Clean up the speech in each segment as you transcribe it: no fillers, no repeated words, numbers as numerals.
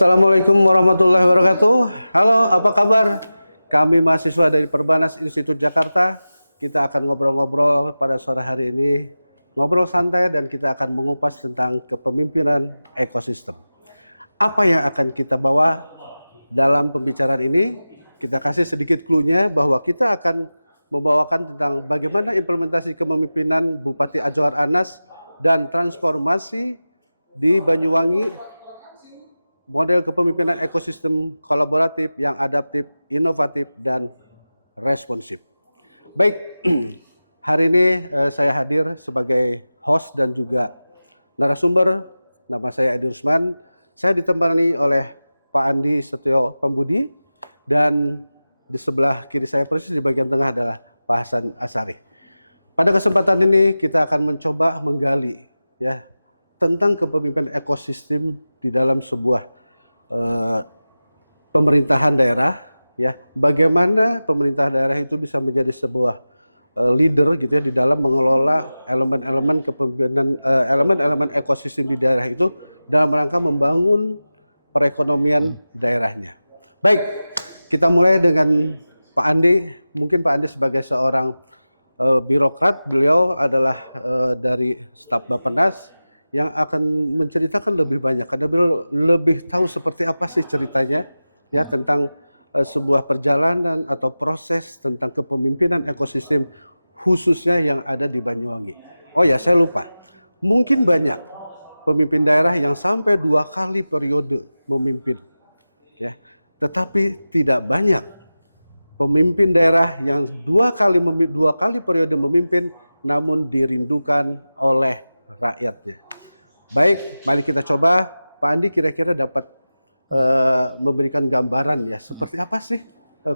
Assalamualaikum warahmatullahi wabarakatuh. Halo, apa kabar? Kami mahasiswa dari Perbanas Institut Jakarta. Kita akan ngobrol-ngobrol pada sore hari ini. Ngobrol santai dan kita akan mengupas tentang kepemimpinan ekosistem. Apa yang akan kita bawa dalam pembicaraan ini? Kita kasih sedikit clue-nya bahwa kita akan membawakan tentang bagaimana implementasi kepemimpinan Bupati Azwar Anas dan transformasi di Banyuwangi, model kepemimpinan ekosistem kolaboratif yang adaptif, inovatif, dan responsif. Baik, hari ini saya hadir sebagai host dan juga narasumber. Nama saya Edi Usman. Saya ditemani oleh Pak Andi Setio Pembudi, dan di sebelah kiri saya persis di bagian tengah adalah Pak Hasan Asari. Pada kesempatan ini kita akan mencoba menggali ya tentang kepemimpinan ekosistem di dalam sebuah pemerintahan daerah, ya, bagaimana pemerintah daerah itu bisa menjadi sebuah leader juga di dalam mengelola elemen-elemen kepemimpinan, elemen-elemen ekosistem di daerah itu dalam rangka membangun perekonomian daerahnya. Baik, kita mulai dengan Pak Andi. Mungkin Pak Andi sebagai seorang birokrat, beliau adalah dari staf Bappenas yang akan menceritakan lebih banyak, karena beliau lebih tahu seperti apa sih ceritanya ya tentang sebuah perjalanan atau proses tentang kepemimpinan ekosistem khususnya yang ada di Banyuwangi. Oh ya, saya lupa, mungkin banyak pemimpin daerah yang sampai 2 kali periode memimpin, tetapi tidak banyak pemimpin daerah yang 2 kali periode memimpin namun dirindukan oleh rakyatnya. Baik, mari kita coba. Pak Andi kira-kira dapat memberikan gambaran ya seperti apa sih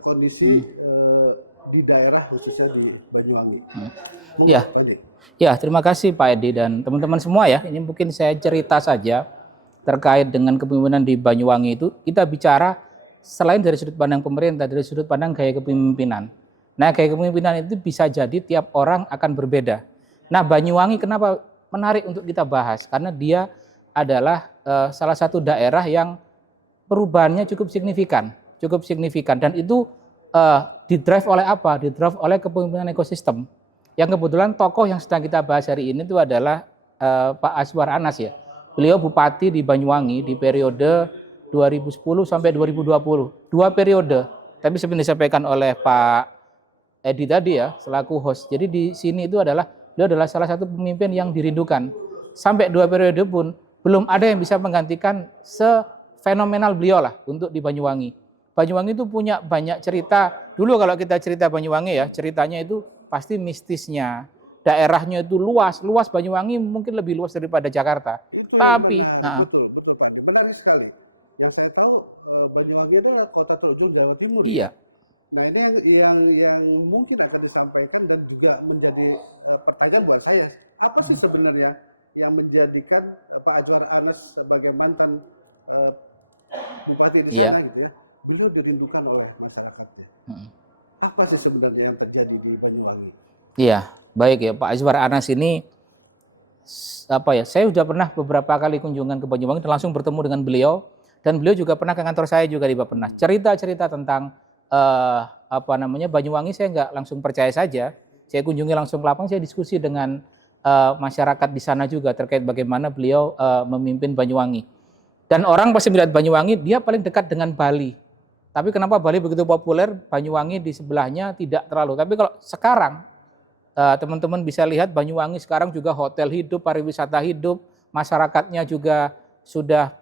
kondisi di daerah khususnya di Banyuwangi. Ya, terima kasih Pak Edi dan teman-teman semua ya. Ini mungkin saya cerita saja terkait dengan kepemimpinan di Banyuwangi itu. Kita bicara selain dari sudut pandang pemerintah, dari sudut pandang gaya kepemimpinan. Nah, gaya kepemimpinan itu bisa jadi tiap orang akan berbeda. Nah, Banyuwangi kenapa menarik untuk kita bahas? Karena dia adalah salah satu daerah yang perubahannya cukup signifikan, dan itu didrive oleh apa? Didrive oleh kepemimpinan ekosistem. Yang kebetulan tokoh yang sedang kita bahas hari ini itu adalah Pak Azwar Anas ya. Beliau bupati di Banyuwangi di periode 2010 sampai 2020. 2 periode. Tapi seperti disampaikan oleh Pak Edi tadi ya, selaku host. Jadi di sini itu beliau adalah salah satu pemimpin yang dirindukan. Sampai 2 periode pun belum ada yang bisa menggantikan sefenomenal beliau lah untuk di Banyuwangi. Banyuwangi itu punya banyak cerita. Dulu kalau kita cerita Banyuwangi ya, ceritanya itu pasti mistisnya. Daerahnya itu luas Banyuwangi mungkin lebih luas daripada Jakarta. Itu tapi benar sekali. Yang saya tahu Banyuwangi itu adalah kota terujung Jawa Timur. Iya. Nah, ini yang mungkin akan disampaikan dan juga menjadi pertanyaan buat saya. Apa sih sebenarnya yang menjadikan Pak Azwar Anas sebagai mantan bupati di sana gitu ya, beliau dirindukan oleh masyarakatnya. Apa sih sebenarnya yang terjadi di Banyuwangi? Iya, baik ya Pak Azwar Anas ini saya sudah pernah beberapa kali kunjungan ke Banyuwangi dan langsung bertemu dengan beliau, dan beliau juga pernah ke kantor saya juga di Bappenas. Cerita-cerita tentang Banyuwangi saya nggak langsung percaya saja. Saya kunjungi langsung ke lapangan, saya diskusi dengan masyarakat di sana juga terkait bagaimana beliau memimpin Banyuwangi. Dan orang pasti melihat Banyuwangi, dia paling dekat dengan Bali. Tapi kenapa Bali begitu populer, Banyuwangi di sebelahnya tidak terlalu. Tapi kalau sekarang teman-teman bisa lihat Banyuwangi sekarang juga hotel hidup, pariwisata hidup, masyarakatnya juga sudah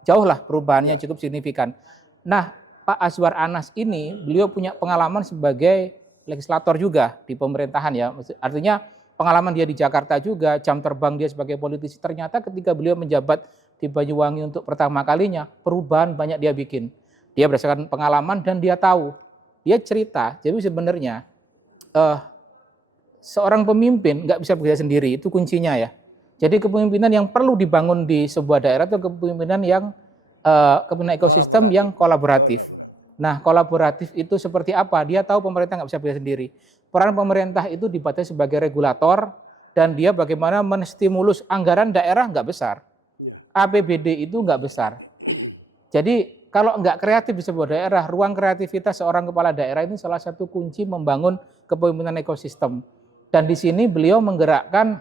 jauh lah perubahannya cukup signifikan. Nah, Pak Azwar Anas ini beliau punya pengalaman sebagai legislator juga di pemerintahan ya. Artinya pengalaman dia di Jakarta juga, jam terbang dia sebagai politisi. Ternyata ketika beliau menjabat di Banyuwangi untuk pertama kalinya, perubahan banyak dia bikin. Dia berdasarkan pengalaman dan dia tahu. Dia cerita, jadi sebenarnya seorang pemimpin nggak bisa bekerja sendiri, itu kuncinya ya. Jadi kepemimpinan yang perlu dibangun di sebuah daerah itu kepemimpinan yang kepemimpinan ekosistem yang kolaboratif. Nah, kolaboratif itu seperti apa? Dia tahu pemerintah nggak bisa bekerja sendiri. Peran pemerintah itu dibatasi sebagai regulator, dan dia bagaimana menstimulus anggaran daerah nggak besar. APBD itu nggak besar. Jadi kalau nggak kreatif di sebuah daerah, ruang kreativitas seorang kepala daerah ini salah satu kunci membangun kepemimpinan ekosistem. Dan di sini beliau menggerakkan,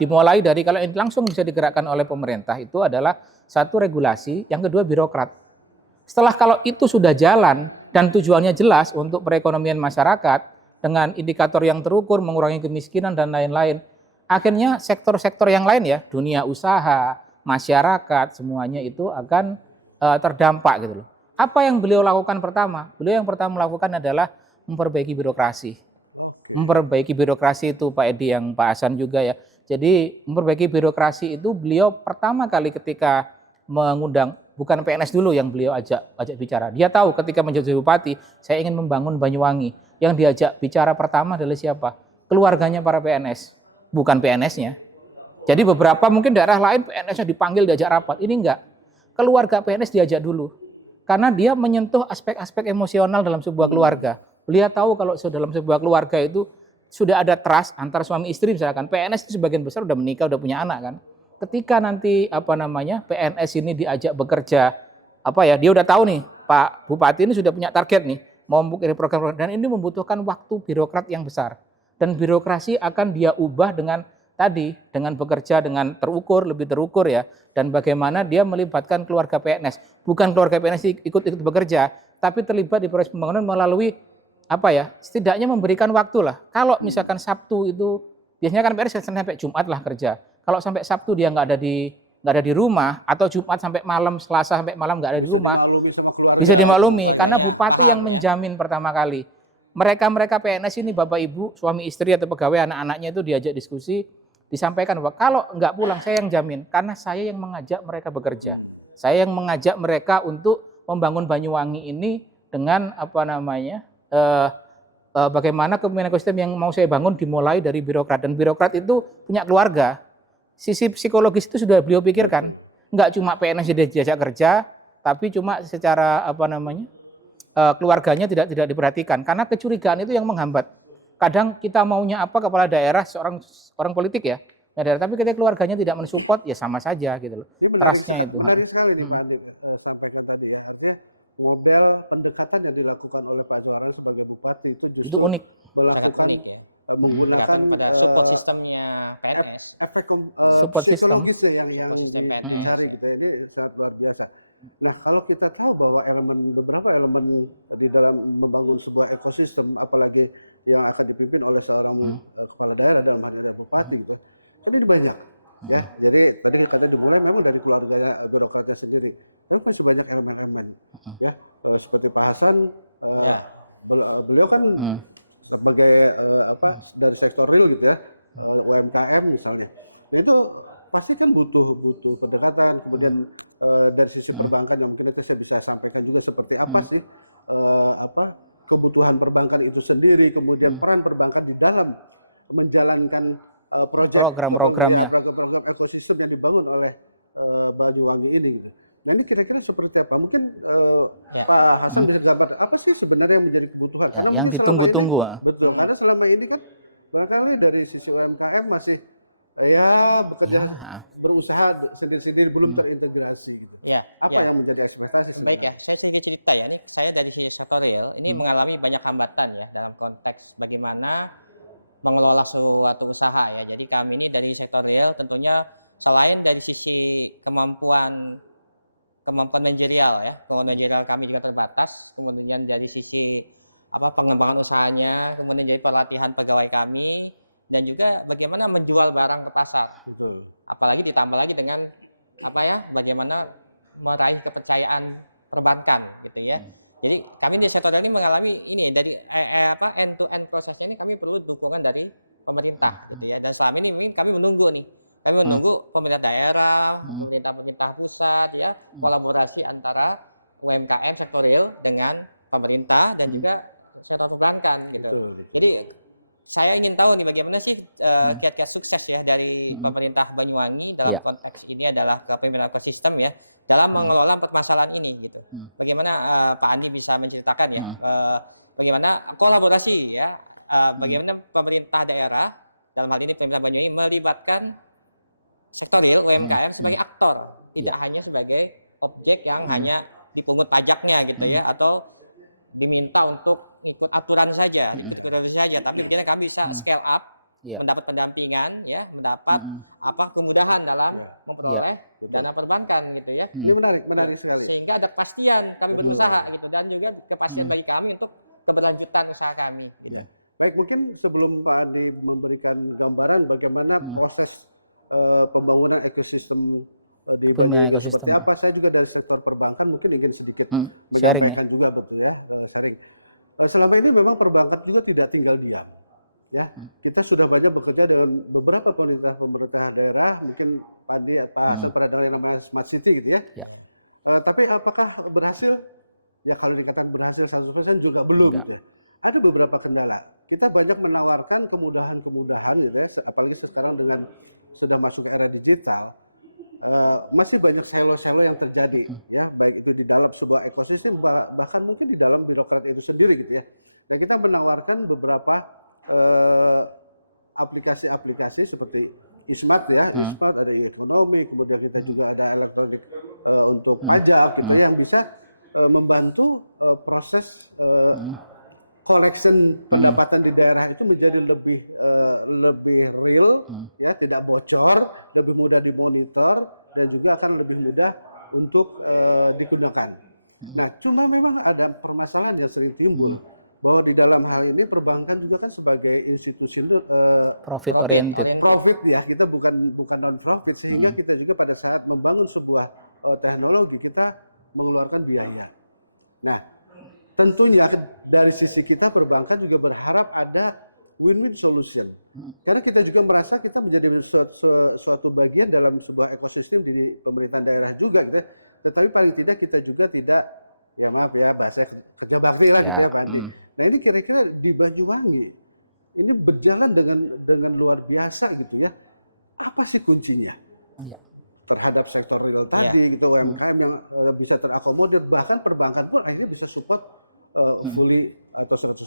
dimulai dari, kalau ini langsung bisa digerakkan oleh pemerintah, itu adalah satu regulasi, yang kedua birokrat. Setelah kalau itu sudah jalan dan tujuannya jelas untuk perekonomian masyarakat dengan indikator yang terukur, mengurangi kemiskinan dan lain-lain, akhirnya sektor-sektor yang lain ya, dunia usaha, masyarakat, semuanya itu akan terdampak gitu loh. Apa yang beliau lakukan pertama? Beliau yang pertama melakukan adalah memperbaiki birokrasi. Memperbaiki birokrasi itu Pak Edi, yang Pak Hasan juga ya. Jadi memperbaiki birokrasi itu beliau pertama kali ketika mengundang, bukan PNS dulu yang beliau ajak bicara. Dia tahu ketika menjadi bupati, saya ingin membangun Banyuwangi. Yang diajak bicara pertama adalah siapa? Keluarganya para PNS, bukan PNS-nya. Jadi beberapa mungkin daerah lain PNS-nya dipanggil diajak rapat, ini enggak. Keluarga PNS diajak dulu. Karena dia menyentuh aspek-aspek emosional dalam sebuah keluarga. Beliau tahu kalau dalam sebuah keluarga itu sudah ada trust antara suami istri misalkan. PNS itu sebagian besar udah menikah, udah punya anak kan. Ketika nanti PNS ini diajak bekerja, dia udah tahu nih Pak Bupati ini sudah punya target nih, mau membuat program, dan ini membutuhkan waktu birokrat yang besar. Dan birokrasi akan dia ubah dengan dengan bekerja dengan terukur, lebih terukur ya, dan bagaimana dia melibatkan keluarga PNS. Bukan keluarga PNS ikut-ikut bekerja, tapi terlibat di proses pembangunan melalui setidaknya memberikan waktu lah. Kalau misalkan Sabtu itu, biasanya kan PNS sampai Jumat lah kerja. Kalau sampai Sabtu dia nggak ada di rumah, atau Jumat sampai malam, Selasa sampai malam nggak ada di rumah, bisa dimaklumi karena bupati yang menjamin pertama kali. Mereka PNS ini Bapak Ibu, suami istri atau pegawai, anak-anaknya itu diajak diskusi, disampaikan bahwa kalau nggak pulang saya yang jamin, karena saya yang mengajak mereka bekerja. Saya yang mengajak mereka untuk membangun Banyuwangi ini dengan bagaimana kepemimpinan ekosistem yang mau saya bangun dimulai dari birokrat, dan birokrat itu punya keluarga. Sisi psikologis itu sudah beliau pikirkan, nggak cuma PNS diajak kerja, tapi cuma secara keluarganya tidak diperhatikan, karena kecurigaan itu yang menghambat. Kadang kita maunya apa kepala daerah, orang politik ya, daerah, tapi ketika keluarganya tidak mensupport ya sama saja gitu loh. Trustnya itu. Menarik sekali nih Pak Andi sampaikan tadi. Artinya model pendekatan yang dilakukan oleh Pak Johan sebagai bupati itu justru itu unik. Melakukan unik ya. Menggunakan pada support sistemnya PNS. Efek Support system yang dicari gitu. Ini sangat luar biasa. Nah, kalau kita tahu bahwa beberapa elemen di dalam membangun sebuah ekosistem, apalagi yang akan dipimpin oleh seorang kepala daerah dalam hal ini bupati, ini banyak, ya. Jadi tadi dibilang memang dari keluarga birokratnya sendiri, tapi masih banyak elemen-elemen, ya. Seperti Pak Hasan, beliau kan sebagai dari sektor real gitu ya, UMKM misalnya, nah, itu pasti kan butuh pendekatan, kemudian dari sisi perbankan yang mungkin saya bisa sampaikan juga seperti apa sih kebutuhan perbankan itu sendiri, kemudian peran perbankan di dalam menjalankan program-programnya, ekosistem yang dibangun oleh Banyuwangi ini. Nah ini kira-kira seperti apa? Mungkin Pak Hasan bisa gambarkan apa sih sebenarnya yang menjadi kebutuhan? Ya, yang ditunggu-tunggu. Betul, karena selama ini kan barangkali dari sisi UMKM masih bekerja berusaha sendiri-sendiri belum terintegrasi. Apa yang menjadi ekspektasi? Baik ya, saya sedikit cerita ya. Ini saya dari sisi sektor real ini mengalami banyak hambatan ya dalam konteks bagaimana mengelola suatu usaha ya. Jadi kami ini dari sektor real tentunya selain dari sisi kemampuan manajerial ya, kemampuan manajerial kami juga terbatas. Kemudian dari sisi pengembangan usahanya, kemudian dari pelatihan pegawai kami, dan juga bagaimana menjual barang ke pasar. Betul. Apalagi ditambah lagi dengan bagaimana meraih kepercayaan perbankan gitu ya. Jadi kami di sektor ini mengalami ini dari end to end prosesnya ini kami perlu dukungan dari pemerintah gitu ya. Dan selama ini kami menunggu nih. Kami menunggu pemerintah daerah, pemerintah pusat ya, kolaborasi antara UMKM sektor real dengan pemerintah dan juga sektor perbankan gitu. Jadi saya ingin tahu nih bagaimana sih kiat-kiat sukses ya dari pemerintah Banyuwangi dalam konteks ini adalah kepemimpinan ekosistem ya dalam mengelola permasalahan ini gitu. Bagaimana Pak Andi bisa menceritakan ya bagaimana kolaborasi ya bagaimana pemerintah daerah dalam hal ini pemerintah Banyuwangi melibatkan sektor real UMKM sebagai aktor, tidak hanya sebagai objek yang hanya dipungut pajaknya gitu ya, atau diminta untuk ikut aturan saja, ikut aturan saja. Tapi kemudian kami bisa scale up, mendapat pendampingan, ya, mendapat kemudahan dalam memperoleh dana perbankan gitu ya. Ini menarik sekali. Sehingga ada kepastian kami berusaha gitu, dan juga kepastian bagi kami untuk keberlanjutan usaha kami. Baik, mungkin sebelum Pak Adi memberikan gambaran bagaimana proses pembangunan ekosistem di ekosistem. seperti apa, saya juga dari sektor perbankan mungkin ingin sedikit sharing ya. juga betul ya, sharing. Selama ini memang perbankan juga tidak tinggal diam. Ya, kita sudah banyak bekerja dengan beberapa pemerintah daerah, mungkin Pak Adi, Pak Asep ada yang namanya Smart City gitu ya. Tapi apakah berhasil? Ya kalau dikatakan berhasil 100% juga belum. Gitu ya. Ada beberapa kendala. Kita banyak menawarkan kemudahan-kemudahan gitu ya, apalagi sekarang dengan sudah masuk era digital, masih banyak silo-silo yang terjadi, ya, baik itu di dalam sebuah ekosistem, bahkan mungkin di dalam birokrat itu sendiri gitu ya. Dan kita menawarkan beberapa aplikasi-aplikasi seperti Ismart ya, Ismart dari ekonomi, kemudian kita juga ada elektronik untuk pajak gitu ya, yang bisa membantu proses collection pendapatan di daerah itu menjadi lebih real, ya, tidak bocor, lebih mudah dimonitor, dan juga akan lebih mudah untuk digunakan. Nah, cuma memang ada permasalahan yang sering timbul, bahwa di dalam hal ini perbankan juga kan sebagai institusi profit oriented. Profit ya, kita bukan non profit, sehingga kita juga pada saat membangun sebuah teknologi kita mengeluarkan biaya. Nah, tentunya dari sisi kita perbankan juga berharap ada win-win solution. Karena kita juga merasa kita menjadi suatu bagian dalam sebuah ekosistem di pemerintahan daerah juga, gitu. Tetapi paling tidak kita juga tidak, ya maaf ya, bahasa kerja bakti lah gitu ya Pak Adi. Nah ini kira-kira di Banyuwangi ini berjalan dengan luar biasa gitu ya. Apa sih kuncinya? Terhadap sektor real tadi gitu, UMKM yang bisa terakomodir, bahkan perbankan pun akhirnya bisa support fully atau 100%.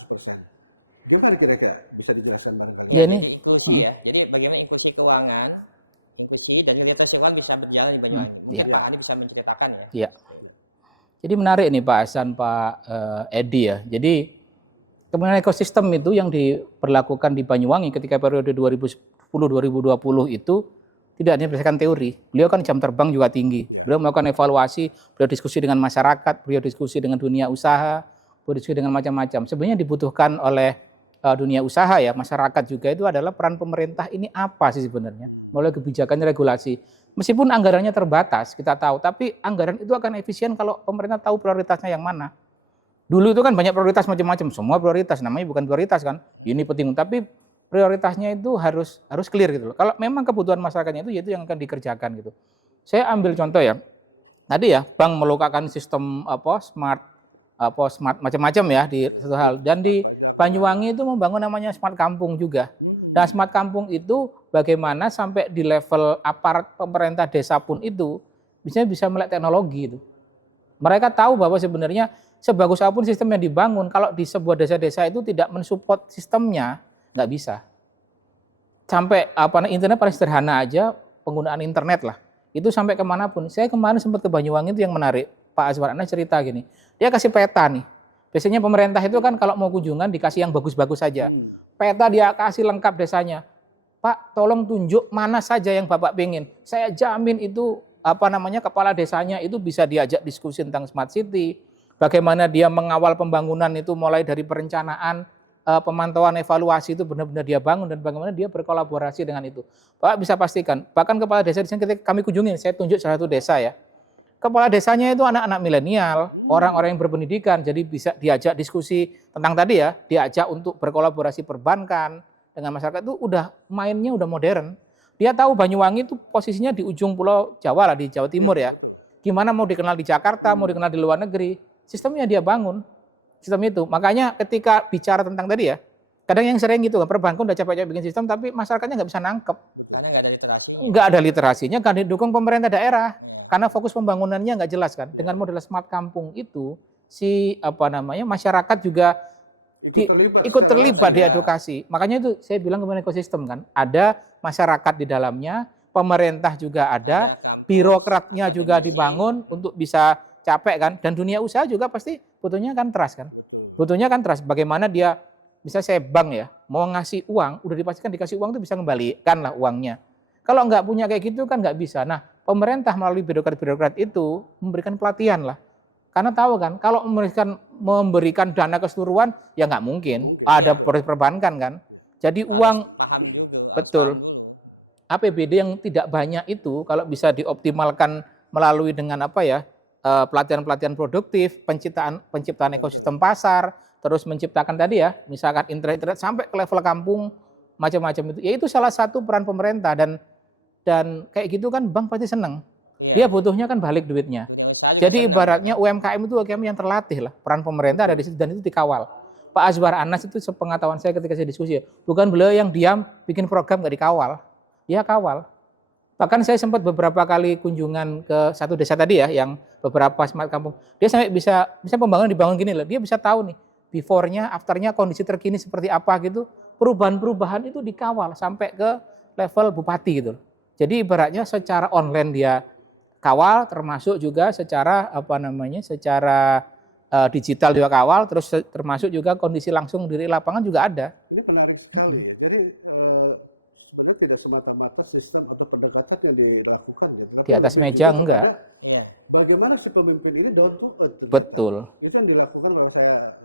Gimana kira-kira bisa dijelaskan barangkali? Ya, ini inklusi ya. Jadi bagaimana inklusi keuangan, inklusi dan literasi keuangan bisa berjalan di Banyuwangi. Mungkin Pak Adi bisa menceritakan ya. Iya. Jadi menarik nih Pak Hasan, Pak Edi ya. Jadi kemudian ekosistem itu yang diberlakukan di Banyuwangi ketika periode 2010-2020 itu tidak hanya berdasarkan teori. Beliau kan jam terbang juga tinggi. Beliau melakukan evaluasi, beliau diskusi dengan masyarakat, beliau diskusi dengan dunia usaha, beliau diskusi dengan macam-macam. Sebenarnya dibutuhkan oleh dunia usaha ya, masyarakat juga itu adalah peran pemerintah ini apa sih sebenarnya? Mulai kebijakan regulasi. Meskipun anggarannya terbatas, kita tahu, tapi anggaran itu akan efisien kalau pemerintah tahu prioritasnya yang mana. Dulu itu kan banyak prioritas macam-macam, semua prioritas, namanya bukan prioritas kan, ini penting, tapi prioritasnya itu harus clear gitu loh. Kalau memang kebutuhan masyarakatnya itu yang akan dikerjakan gitu. Saya ambil contoh ya, tadi ya, bank melukakan sistem smart macam-macam ya di satu hal, dan di Banyuwangi itu membangun namanya smart kampung juga. Dan smart kampung itu bagaimana sampai di level aparat pemerintah desa pun itu bisa melek teknologi itu. Mereka tahu bahwa sebenarnya sebagus apapun sistem yang dibangun, kalau di sebuah desa-desa itu tidak mensupport sistemnya, nggak bisa. Sampai internet paling sederhana aja, penggunaan internet lah. Itu sampai kemanapun. Saya kemarin sempat ke Banyuwangi itu yang menarik. Pak Aswarana cerita gini, dia kasih peta nih. Biasanya pemerintah itu kan kalau mau kunjungan dikasih yang bagus-bagus saja. Peta dia kasih lengkap desanya. Pak, tolong tunjuk mana saja yang Bapak pengen. Saya jamin itu kepala desanya itu bisa diajak diskusi tentang smart city. Bagaimana dia mengawal pembangunan itu mulai dari perencanaan, pemantauan, evaluasi itu benar-benar dia bangun, dan bagaimana dia berkolaborasi dengan itu. Bapak bisa pastikan, bahkan kepala desa di sini ketika kami kunjungi, saya tunjuk salah satu desa ya. Kepala desanya itu anak-anak milenial, orang-orang yang berpendidikan, jadi bisa diajak diskusi tentang tadi ya, diajak untuk berkolaborasi perbankan dengan masyarakat itu mainnya udah modern. Dia tahu Banyuwangi itu posisinya di ujung pulau Jawa lah, di Jawa Timur ya. Gimana mau dikenal di Jakarta, mau dikenal di luar negeri, sistemnya dia bangun, sistem itu. Makanya ketika bicara tentang tadi ya, kadang yang sering gitu, perbankan udah capek-capek bikin sistem, tapi masyarakatnya nggak bisa nangkep. Karena nggak ada literasi. Nggak ada literasinya, kan didukung pemerintah daerah. Karena fokus pembangunannya nggak jelas kan. Dengan model smart kampung itu, masyarakat juga ikut terlibat di edukasi. Makanya itu saya bilang kemudian ekosistem kan. Ada masyarakat di dalamnya, pemerintah juga ada, birokratnya juga dibangun untuk bisa capek kan, dan dunia usaha juga pasti butuhnya kan trust kan. Butuhnya kan trust, bagaimana dia, bisa saya bank ya, mau ngasih uang, udah dipastikan dikasih uang itu bisa kembalikan lah uangnya. Kalau nggak punya kayak gitu kan nggak bisa. Nah, pemerintah melalui birokrat-birokrat itu memberikan pelatihan lah. Karena tahu kan, kalau memberikan dana keseluruhan, ya nggak mungkin. Ada proses perbankan kan. Jadi uang, Paham dulu, betul. paham dulu. APBD yang tidak banyak itu kalau bisa dioptimalkan melalui dengan apa ya, pelatihan-pelatihan produktif, penciptaan ekosistem pasar, terus menciptakan tadi ya, misalkan internet sampai ke level kampung, macam-macam itu. Ya itu salah satu peran pemerintah, dan kayak gitu kan bank pasti seneng. Iya. Dia butuhnya kan balik duitnya. Dunia usaha juga Jadi senang. ibaratnya UMKM itu UMKM yang terlatih lah. Peran pemerintah ada di situ dan itu dikawal. Pak Azwar Anas itu sepengetahuan saya ketika saya diskusi ya, bukan beliau yang diam bikin program nggak dikawal. Dia kawal. Bahkan saya sempat beberapa kali kunjungan ke satu desa tadi ya, yang beberapa smart kampung. Dia sampai bisa pembangunan dibangun gini loh. Dia bisa tahu nih before-nya, after-nya, kondisi terkini seperti apa gitu. Perubahan-perubahan itu dikawal sampai ke level bupati gitu. Jadi ibaratnya secara online dia kawal, termasuk juga secara secara digital juga kawal, terus termasuk juga kondisi langsung di lapangan juga ada. Ini menarik sekali. Jadi sebenarnya tidak semata-mata sistem atau pendekatan yang dilakukan. Gitu. Di atas meja enggak. Iya. Bagaimana si pemimpin ini down to earth. Betul. Itu yang dilakukan kalau saya,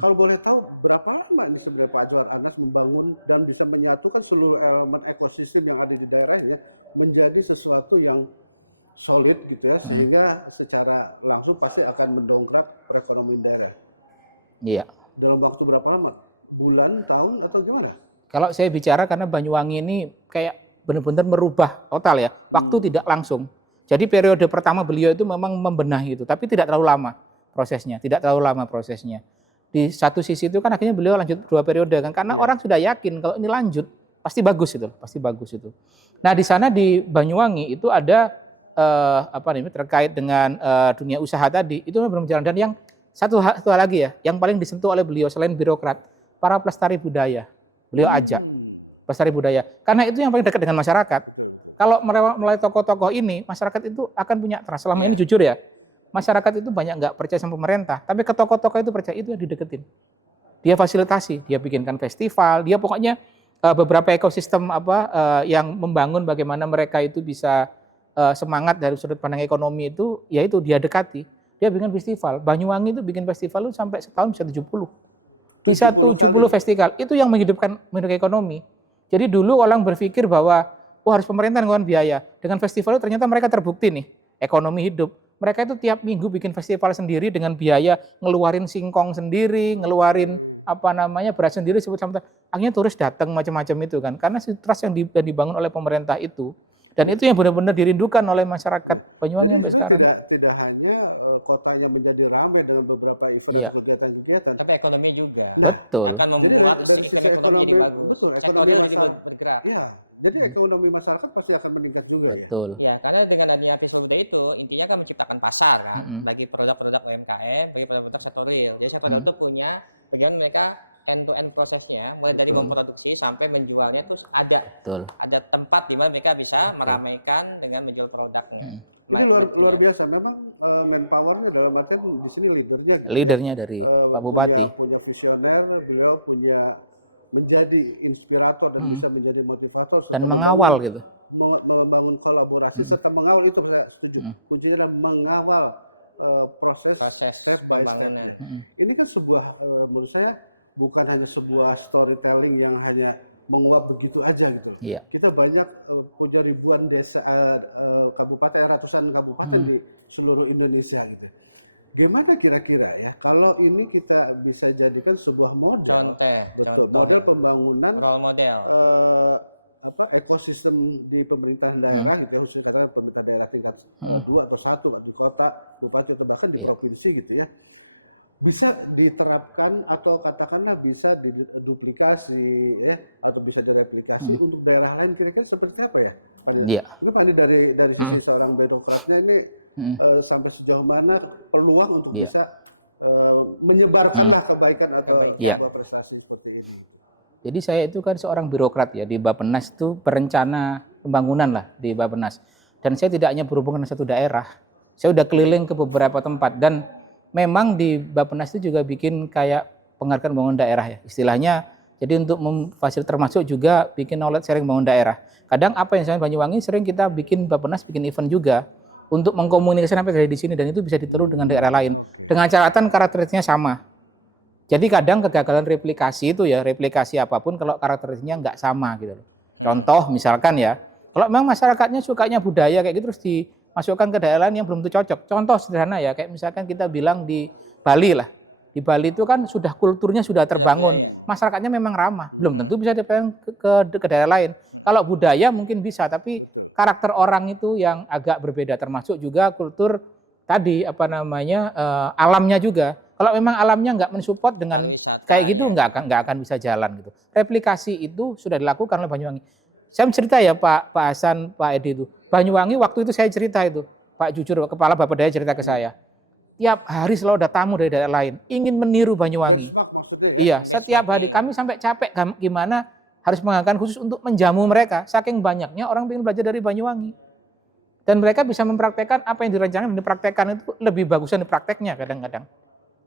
kalau boleh tahu berapa lama ini sebenarnya Pak Azwar Anas membangun dan bisa menyatukan seluruh elemen ekosistem yang ada di daerah ini menjadi sesuatu yang solid gitu ya, sehingga secara langsung pasti akan mendongkrak perekonomian daerah. Iya. Dalam waktu berapa lama? Bulan, tahun, atau gimana? Kalau saya bicara karena Banyuwangi ini kayak benar-benar merubah total ya, waktu tidak langsung. Jadi periode pertama beliau itu memang membenahi itu, tapi tidak terlalu lama prosesnya, Di satu sisi itu kan akhirnya beliau lanjut 2 periode kan, karena orang sudah yakin kalau ini lanjut pasti bagus itu. Nah di sana di Banyuwangi itu ada terkait dengan dunia usaha tadi itu belum berjalan, dan yang satu hal lagi ya, yang paling disentuh oleh beliau selain birokrat, para pelestari budaya. Beliau ajak pelestari budaya, karena itu yang paling dekat dengan masyarakat. Kalau mulai tokoh-tokoh ini, masyarakat itu akan punya trust. Selama ini jujur ya, masyarakat itu banyak nggak percaya sama pemerintah, tapi ke tokoh-tokoh itu percaya, itu yang dideketin. Dia fasilitasi, dia bikinkan festival, dia pokoknya beberapa ekosistem yang membangun bagaimana mereka itu bisa semangat dari sudut pandang ekonomi itu, yaitu dia dekati. Dia bikin festival. Banyuwangi itu bikin festival itu sampai setahun bisa 70. Bisa 70 festival. Itu yang menghidupkan ekonomi. Jadi dulu orang berpikir bahwa harus pemerintah ngeluarin biaya. Dengan festival itu ternyata mereka terbukti nih, ekonomi hidup. Mereka itu tiap minggu bikin festival sendiri dengan biaya, ngeluarin singkong sendiri, ngeluarin beras sendiri, akhirnya turis datang macam-macam itu kan. Karena trust yang dibangun oleh pemerintah itu. Dan itu yang benar-benar dirindukan oleh masyarakat Banyuwangi sampai sekarang. Tidak hanya kotanya menjadi ramai dengan beberapa Iya. kegiatan, Tapi ekonomi juga. Betul. Akan membuat dari sistem sisi ekonomi jadi bagus. betul, Sektor ekonomi real jadi masyarakat. bergerak. Iya, jadi ekonomi masyarakat pasti akan meningkat juga. Betul. Ya, karena dengan adanya Visumte itu intinya kan menciptakan pasar kan, bagi produk-produk UMKM, bagi produk-produk sektor real. Jadi sektor real itu punya bagian mereka end-to-end prosesnya, mulai dari memproduksi sampai menjualnya itu ada tempat di mana mereka bisa meramaikan dengan menjual produknya. Ini luar biasa, memang manpower-nya dalam artian di sini leadernya. Leadernya dari Pak Bupati. Punya visioner, beliau punya menjadi inspirator dan bisa menjadi motivator Dan mengawal gitu. Membangun kolaborasi serta mengawal itu saya setuju. Kuncinya adalah mengawal proses step by step. Ini kan sebuah menurut saya bukan hanya sebuah storytelling yang hanya menguap begitu aja gitu. Iya. Kita banyak punya ribuan desa, kabupaten, ratusan kabupaten di seluruh Indonesia gitu. Gimana kira-kira ya kalau ini kita bisa jadikan sebuah model, model pembangunan, role model, ekosistem di pemerintahan daerah gitu, khususnya karena pemerintah daerah tingkat 2 atau 1 di kota, bupati atau bahkan di provinsi gitu ya, bisa diterapkan atau katakanlah bisa diduplikasi atau bisa direplikasi untuk daerah lain, kira-kira seperti apa ya? Iya. Ini Pak Andi dari seorang birokratnya ini sampai sejauh mana peluang untuk bisa menyebarkanlah kebaikan atau sebuah prestasi seperti ini. Jadi saya itu kan seorang birokrat ya, di Bappenas itu perencana pembangunan lah di Bappenas. Dan saya tidak hanya berhubungan dengan satu daerah, saya udah keliling ke beberapa tempat dan memang di Bappenas itu juga bikin kayak penghargaan pembangunan daerah ya istilahnya. Jadi untuk memfasilitasi termasuk juga bikin knowledge sharing pembangunan daerah. Kadang apa yang saya Banyuwangi sering kita bikin Bappenas bikin event juga untuk mengkomunikasikan apa yang terjadi di sini dan itu bisa ditiru dengan daerah lain dengan catatan karakteristiknya sama. Jadi kadang kegagalan replikasi itu ya, replikasi apapun kalau karakteristiknya nggak sama gitu loh. Contoh misalkan ya, kalau memang masyarakatnya sukanya budaya kayak gitu terus dimasukkan ke daerah lain yang belum tentu cocok. Contoh sederhana ya, kayak misalkan kita bilang di Bali lah. Di Bali itu kan sudah kulturnya sudah terbangun, masyarakatnya memang ramah, belum tentu bisa dipelajari ke daerah lain. Kalau budaya mungkin bisa, tapi karakter orang itu yang agak berbeda, termasuk juga kultur tadi apa namanya alamnya juga. Kalau memang alamnya nggak mensupport dengan kayak gitu nggak akan bisa jalan gitu. Replikasi itu sudah dilakukan oleh Banyuwangi. Saya cerita ya Pak Hasan, Pak Edi itu. Banyuwangi waktu itu saya cerita itu, Pak Jujur, Kepala Bapedaya cerita ke saya. Tiap hari selalu ada tamu dari daerah lain, ingin meniru Banyuwangi. Iya, setiap hari kami sampai capek gimana harus mengadakan khusus untuk menjamu mereka. Saking banyaknya orang ingin belajar dari Banyuwangi. Dan mereka bisa mempraktekkan apa yang direncanakan dan dipraktekkan itu lebih bagusan di prakteknya kadang-kadang.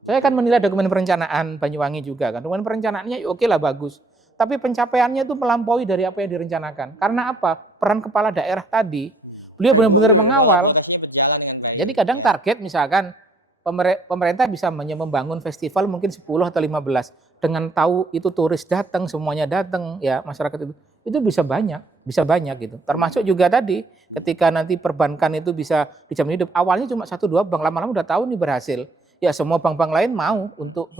Saya kan menilai dokumen perencanaan Banyuwangi juga kan. Dokumen perencanaannya oke lah bagus. Tapi pencapaiannya itu melampaui dari apa yang direncanakan. Karena apa? Peran kepala daerah tadi, beliau benar-benar mengawal. Jadi kadang target misalkan pemerintah bisa membangun festival mungkin 10 atau 15 dengan tahu itu turis datang, semuanya datang ya masyarakat itu bisa banyak gitu. Termasuk juga tadi ketika nanti perbankan itu bisa dijamin hidup. Awalnya cuma 1-2 bank, lama-lama udah tahu nih berhasil. Ya semua bank-bank lain mau untuk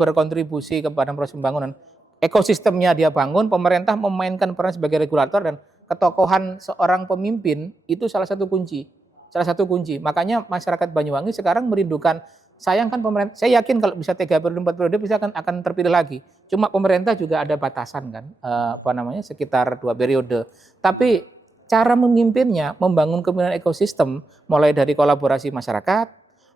berkontribusi kepada proses pembangunan. Ekosistemnya dia bangun, pemerintah memainkan peran sebagai regulator dan ketokohan seorang pemimpin itu salah satu kunci. Makanya masyarakat Banyuwangi sekarang merindukan, sayang kan pemerintah, saya yakin kalau bisa 3 periode 4 periode bisa akan terpilih lagi. Cuma pemerintah juga ada batasan kan, sekitar 2 periode. Tapi cara memimpinnya membangun kepemimpinan ekosistem mulai dari kolaborasi masyarakat,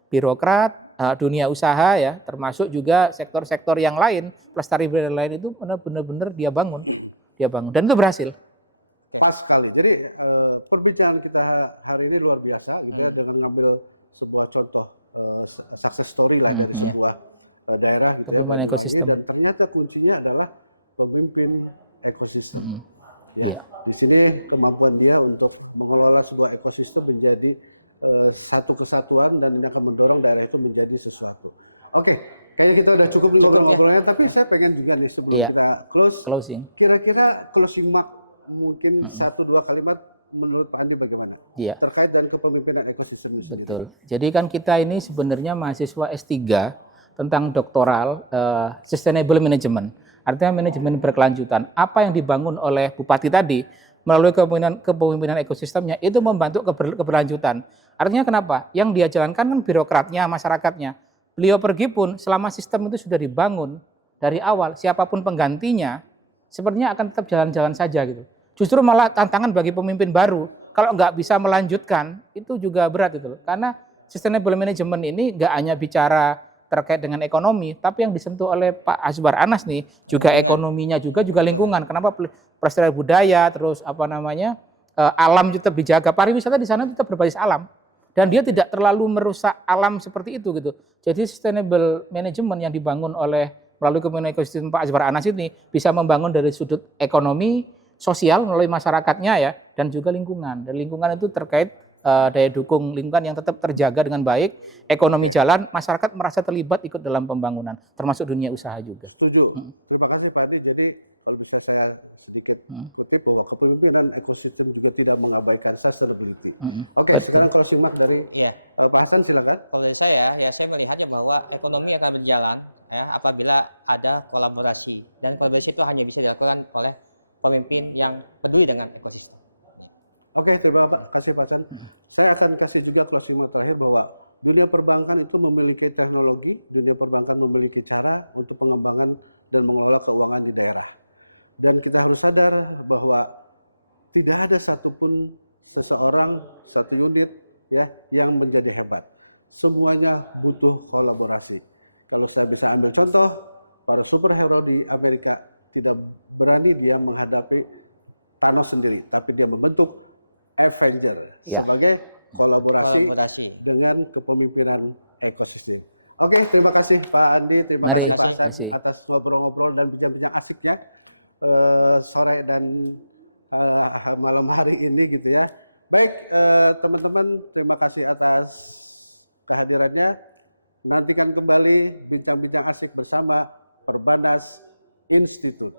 birokrat, dunia usaha ya, termasuk juga sektor-sektor yang lain, pelestari budaya lain itu benar-benar dia bangun dan itu berhasil. Pas sekali. Jadi perbincangan kita hari ini luar biasa, dengan mengambil sebuah contoh success story lah dari sebuah daerah kepemimpinan ekosistem. Dan ternyata kuncinya adalah pemimpin ekosistem. Iya. Di sini kemampuan dia untuk mengelola sebuah ekosistem menjadi satu kesatuan dan akan mendorong daerah itu menjadi sesuatu. Oke, kayaknya kita udah cukup nih ngobrol-ngobrolnya, tapi saya pengen juga nih sebelum kita closing. Kira-kira closing mark mungkin 1-2 kalimat menurut Pak Andi bagaimana? Iya. Terkait dengan kepemimpinan ekosistem ini. Betul. Jadi kan kita ini sebenarnya mahasiswa S3 tentang doktoral sustainable management. Artinya manajemen berkelanjutan. Apa yang dibangun oleh Bupati tadi melalui kepemimpinan ekosistemnya itu membantu keberlanjutan. Artinya kenapa? Yang dia jalankan kan birokratnya, masyarakatnya. Beliau pergi pun selama sistem itu sudah dibangun dari awal, siapapun penggantinya sepertinya akan tetap jalan-jalan saja gitu. Justru malah tantangan bagi pemimpin baru. Kalau nggak bisa melanjutkan, itu juga berat itu loh. Karena sustainable management ini nggak hanya bicara terkait dengan ekonomi, tapi yang disentuh oleh Pak Azwar Anas nih, juga ekonominya juga lingkungan. Kenapa pelestarian budaya, terus alam tetap dijaga. Pariwisata di sana tetap berbasis alam. Dan dia tidak terlalu merusak alam seperti itu gitu. Jadi sustainable management yang dibangun melalui kepemimpinan ekosistem Pak Azwar Anas ini bisa membangun dari sudut ekonomi, sosial melalui masyarakatnya ya, dan juga lingkungan. Dan lingkungan itu terkait daya dukung lingkungan yang tetap terjaga dengan baik, ekonomi jalan, masyarakat merasa terlibat ikut dalam pembangunan, termasuk dunia usaha juga. Terima kasih Pak Adi. Jadi kalau bisa saya sedikit berpikir bahwa kepemimpinan ekosistem juga tidak mengabaikan sustainability. Oke, sekarang kalau simak dari Pak Hasan silakan. Kalau dari saya melihatnya bahwa ekonomi akan berjalan ya apabila ada kolaborasi, dan kolaborasi itu hanya bisa dilakukan oleh pemimpin yang peduli dengan ekosistem. Oke, terima kasih Pak Hasan. Saya akan kasih juga closing terakhir bahwa dunia perbankan itu memiliki teknologi, dunia perbankan memiliki cara untuk pengembangan dan mengelola keuangan di daerah. Dan kita harus sadar bahwa tidak ada satupun seseorang, satu unit ya yang menjadi hebat. Semuanya butuh kolaborasi. Kalau saya bisa ambil contoh, para superhero di Amerika tidak berani dia menghadapi Thanos sendiri, tapi dia membentuk Avenger Ya. sebagai kolaborasi dengan kepemimpinan ekosistem. Oke, terima kasih Pak Andi, terima Mari, kasih Pak Sek kasih. atas ngobrol-ngobrol dan bincang-bincang asiknya sore dan malam hari ini gitu ya. Baik, teman-teman, terima kasih atas kehadirannya. Nantikan kembali bincang-bincang asik bersama Perbanas Institute.